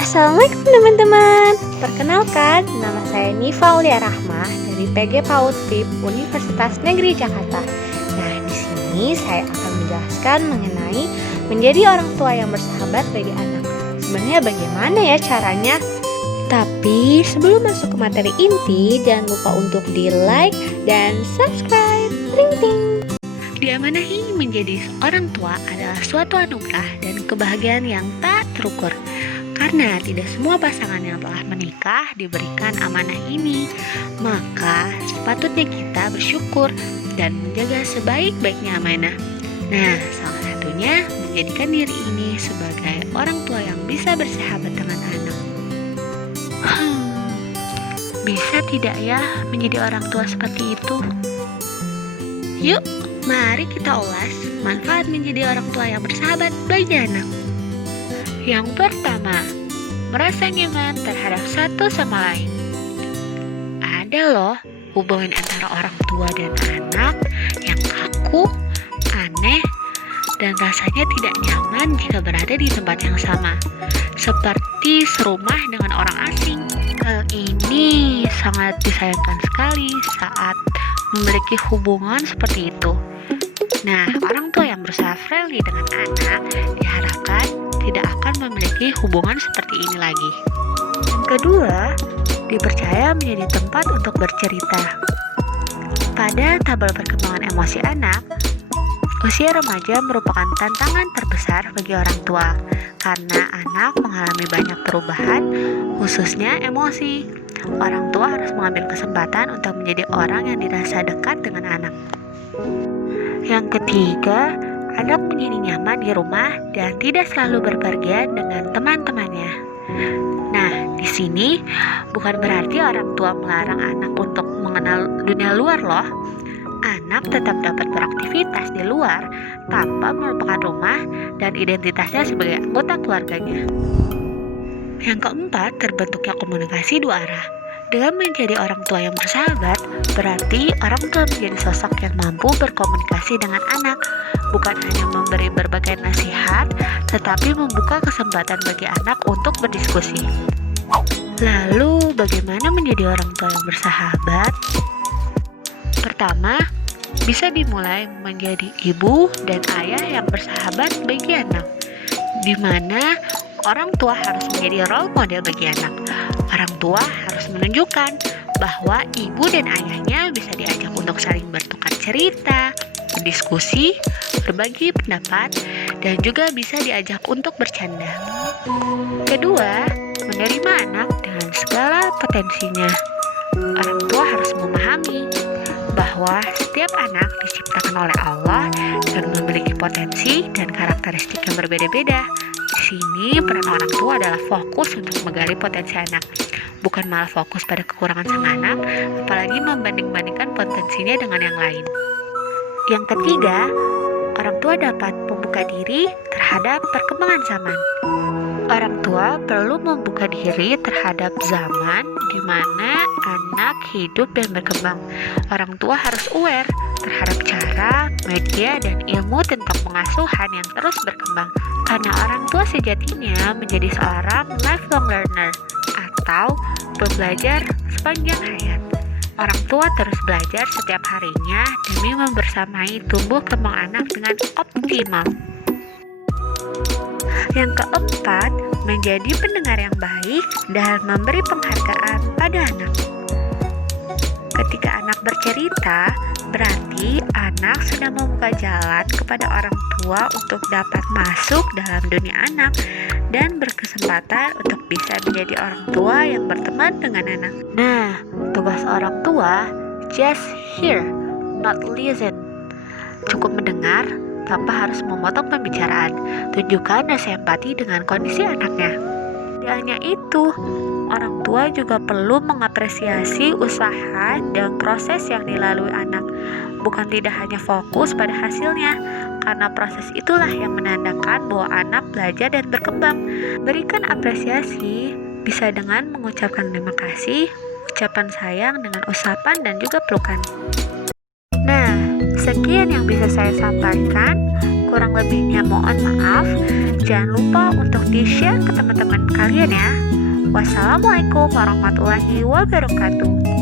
Assalamualaikum teman-teman. Perkenalkan, nama saya Nifa Aulia Rahmah dari PG PAUD FIP Universitas Negeri Jakarta. Nah, di sini saya akan menjelaskan mengenai menjadi orang tua yang bersahabat bagi anak. Sebenarnya bagaimana ya caranya? Tapi sebelum masuk ke materi inti, jangan lupa untuk di-like dan subscribe. Ting ting. Diamanahi menjadi orang tua adalah suatu anugerah dan kebahagiaan yang tak terukur. Karena tidak semua pasangan yang telah menikah diberikan amanah ini, maka sepatutnya kita bersyukur dan menjaga sebaik-baiknya amanah. Nah, salah satunya menjadikan diri ini sebagai orang tua yang bisa bersahabat dengan anak. Bisa tidak ya menjadi orang tua seperti itu? Yuk, mari kita ulas manfaat menjadi orang tua yang bersahabat bagi anak. Yang pertama, merasa nyaman terhadap satu sama lain. Ada loh hubungan antara orang tua dan anak yang kaku, aneh, dan rasanya tidak nyaman jika berada di tempat yang sama, seperti serumah dengan orang asing. Hal ini sangat disayangkan sekali saat memiliki hubungan seperti itu. Nah, orang tua yang berusaha friendly dengan anak diharapkan tidak akan memiliki hubungan seperti ini lagi. Yang kedua, dipercaya menjadi tempat untuk bercerita. Pada tabel perkembangan emosi anak, usia remaja merupakan tantangan terbesar bagi orang tua karena anak mengalami banyak perubahan, khususnya emosi. Orang tua harus mengambil kesempatan untuk menjadi orang yang dirasa dekat dengan anak. Yang ketiga, anak menjadi nyaman di rumah dan tidak selalu berpergian dengan teman-temannya. Nah, di sini bukan berarti orang tua melarang anak untuk mengenal dunia luar loh. Anak tetap dapat beraktivitas di luar tanpa melupakan rumah dan identitasnya sebagai anggota keluarganya. Yang keempat, terbentuknya komunikasi dua arah. Dengan menjadi orang tua yang bersahabat, berarti orang tua menjadi sosok yang mampu berkomunikasi dengan anak, bukan hanya memberi berbagai nasihat, tetapi membuka kesempatan bagi anak untuk berdiskusi. Lalu, bagaimana menjadi orang tua yang bersahabat? Pertama, bisa dimulai menjadi ibu dan ayah yang bersahabat bagi anak, di mana orang tua harus menjadi role model bagi anak. Orang tua harus menunjukkan bahwa ibu dan ayahnya bisa diajak untuk saling bertukar cerita, berdiskusi, berbagi pendapat, dan juga bisa diajak untuk bercanda. Kedua, menerima anak dengan segala potensinya. Orang tua harus memahami bahwa setiap anak diciptakan oleh Allah dan memiliki potensi dan karakteristik yang berbeda-beda. Di sini peran orang tua adalah fokus untuk menggali potensi anak, bukan malah fokus pada kekurangan sang anak, apalagi membanding-bandingkan potensinya dengan yang lain. Yang ketiga, orang tua dapat membuka diri terhadap perkembangan zaman. Orang tua perlu membuka diri terhadap zaman di mana anak hidup dan berkembang. Orang tua harus aware terhadap cara, media, dan ilmu tentang pengasuhan yang terus berkembang. Karena orang tua sejatinya menjadi seorang lifelong learner atau pembelajar sepanjang hayat. Orang tua terus belajar setiap harinya demi membersamai tumbuh kembang anak dengan optimal. Yang keempat, menjadi pendengar yang baik dan memberi penghargaan pada anak. Ketika anak bercerita, berarti anak sedang membuka jalan kepada orang tua untuk dapat masuk dalam dunia anak dan berkesempatan untuk bisa menjadi orang tua yang berteman dengan anak. Nah, tugas orang tua, just hear, not listen. Cukup mendengar tanpa harus memotong pembicaraan. Tunjukkan rasa empati dengan kondisi anaknya. Tidak hanya itu, orang tua juga perlu mengapresiasi usaha dan proses yang dilalui anak, bukan tidak hanya fokus pada hasilnya, karena proses itulah yang menandakan bahwa anak belajar dan berkembang. Berikan apresiasi bisa dengan mengucapkan terima kasih, ucapan sayang dengan usapan dan juga pelukan. Nah, sekian yang bisa saya sampaikan. Kurang lebihnya mohon maaf. Jangan lupa untuk di-share ke teman-teman kalian ya. Wassalamualaikum warahmatullahi wabarakatuh.